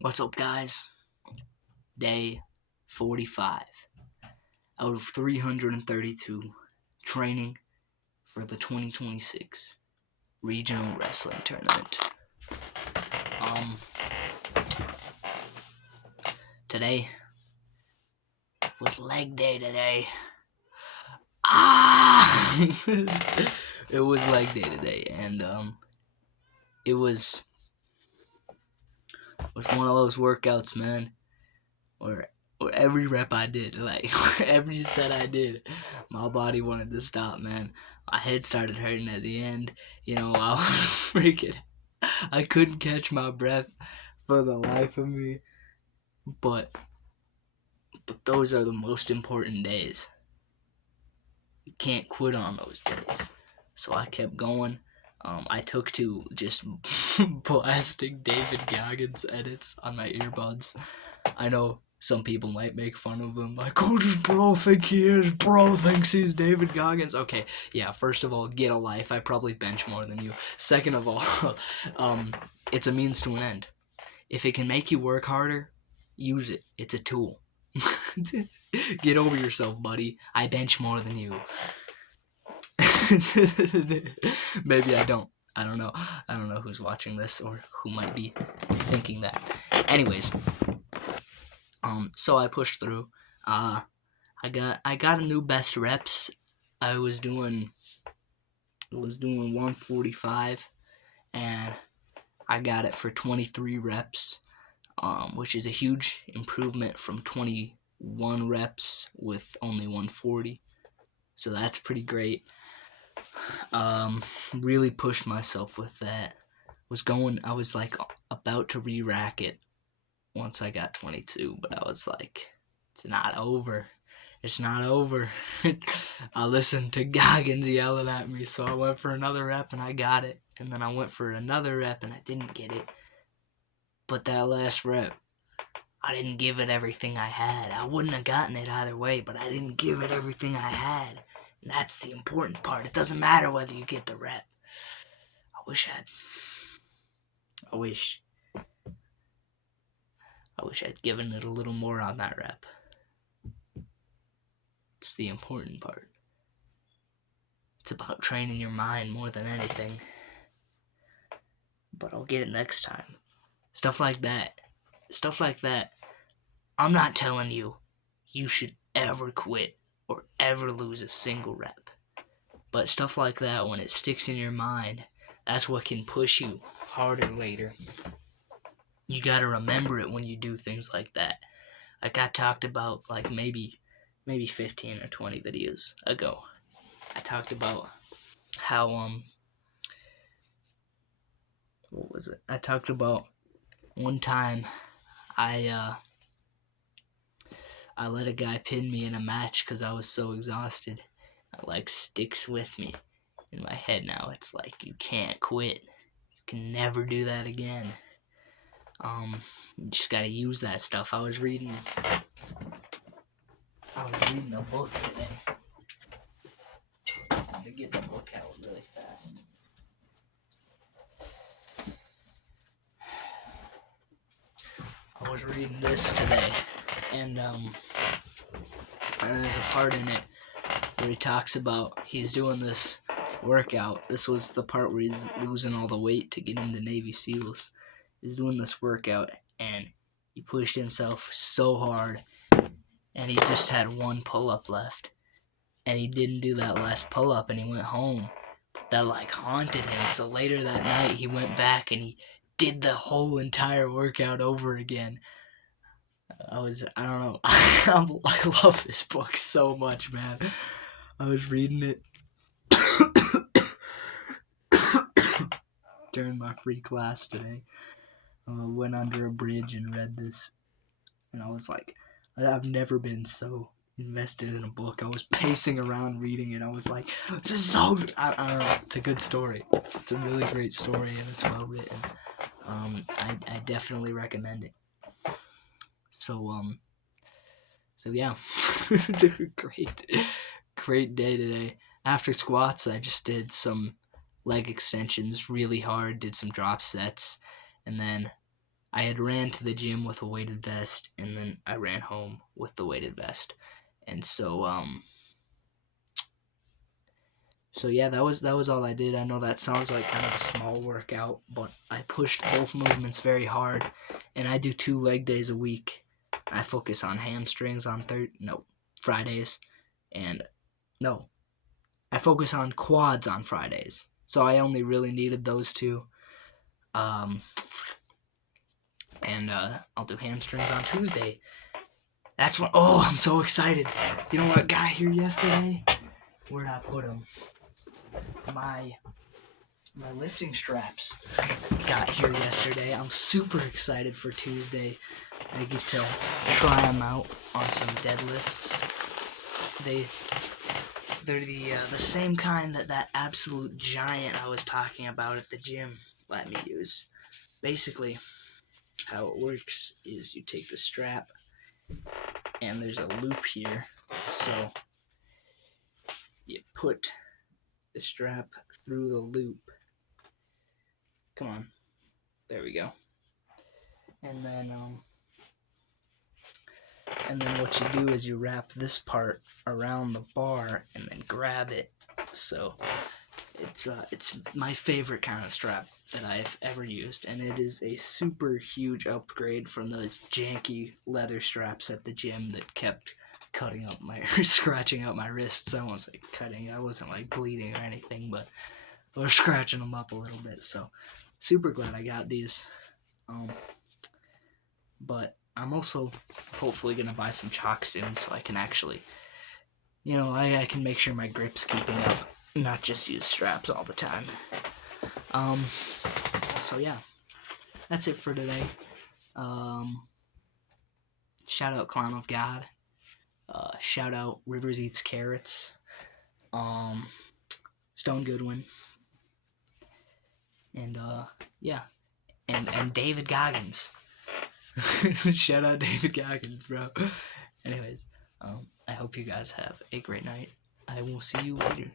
What's up, guys? Day 45 out of 332 training for the 2026 Regional Wrestling Tournament. Today was leg day today. It was leg day today, and it was one of those workouts, man, where every rep I did, like every set I did, my body wanted to stop, man. My head started hurting at the end. I was freaking. I couldn't catch my breath for the life of me. But those are the most important days. You can't quit on those days. So I kept going. I took to just blasting David Goggins edits on my earbuds. I know some people might make fun of him, like, "Oh, does bro think he is? Bro thinks he's David Goggins." Okay, yeah, first of all, get a life. I probably bench more than you. Second of all, it's a means to an end. If it can make you work harder, use it. It's a tool. Get over yourself, buddy. I bench more than you. Maybe I don't. I don't know. I don't know who's watching this or who might be thinking that. Anyways, so I pushed through. I got a new best reps. I was doing 145, and I got it for 23 reps, which is a huge improvement from 21 reps with only 140. So that's pretty great. Really pushed myself with that. I was like about to re-rack it once I got 22, but I was like, it's not over. It's not over. I listened to Goggins yelling at me, so I went for another rep and I got it. And then I went for another rep and I didn't get it. But that last rep, I didn't give it everything I had. I wouldn't have gotten it either way, but I didn't give it everything I had. And that's the important part. It doesn't matter whether you get the rep. I wish I'd given it a little more on that rep. It's the important part. It's about training your mind more than anything. But I'll get it next time. Stuff like that. I'm not telling you should ever quit or ever lose a single rep. But stuff like that, when it sticks in your mind, that's what can push you harder later. You gotta remember it when you do things like that. Like I talked about, like maybe 15 or 20 videos ago. I talked about how, what was it? I talked about one time I let a guy pin me in a match because I was so exhausted. It like sticks with me in my head now. It's like, you can't quit. You can never do that again. You just gotta use that stuff. I was reading a book today. I'm gonna get the book out really fast. I was reading this today, and there's a part in it where he talks about he's doing this workout. This was the part where he's losing all the weight to get into Navy SEALs. He's doing this workout, and he pushed himself so hard, and he just had one pull-up left. And he didn't do that last pull-up, and he went home. But that, like, haunted him. So later that night, he went back, and he did the whole entire workout over again. I don't know. I love this book so much, man. I was reading it during my free class today. I went under a bridge and read this, and I was like, I've never been so invested in a book. I was pacing around reading it. I was like, this is so good. I don't know. It's a good story. It's a really great story, and it's well written. I definitely recommend it. So yeah, great day today. After squats, I just did some leg extensions really hard, did some drop sets, and then I had ran to the gym with a weighted vest, and then I ran home with the weighted vest. And so yeah, that was all I did. I know that sounds like kind of a small workout, but I pushed both movements very hard, and I do 2 leg days a week. I focus on hamstrings on Fridays, and no, I focus on quads on Fridays. So I only really needed those 2. Um, and I'll do hamstrings on Tuesday. That's when. Oh, I'm so excited! You know what got here yesterday? Where'd I put them? My lifting straps got here yesterday. I'm super excited for Tuesday. I get to try them out on some deadlifts. They're the same kind that absolute giant I was talking about at the gym let me use. Basically, how it works is you take the strap and there's a loop here, so you put the strap through the loop. Come on, there we go. And then what you do is you wrap this part around the bar and then grab it. So it's my favorite kind of strap that I've ever used, and it is a super huge upgrade from those janky leather straps at the gym that kept cutting up my scratching up my wrists. I wasn't like cutting, I wasn't like bleeding or anything, but I was scratching them up a little bit. So super glad I got these. But I'm also hopefully gonna buy some chalk soon, so I can actually, I can make sure my grip's keeping up, not just use straps all the time. So yeah, that's it for today. Shout out Clown of God. Shout out Rivers Eats Carrots. Stone Goodwin. And yeah, and David Goggins. Shout out David Goggins, bro. Anyways, I hope you guys have a great night. I will see you later.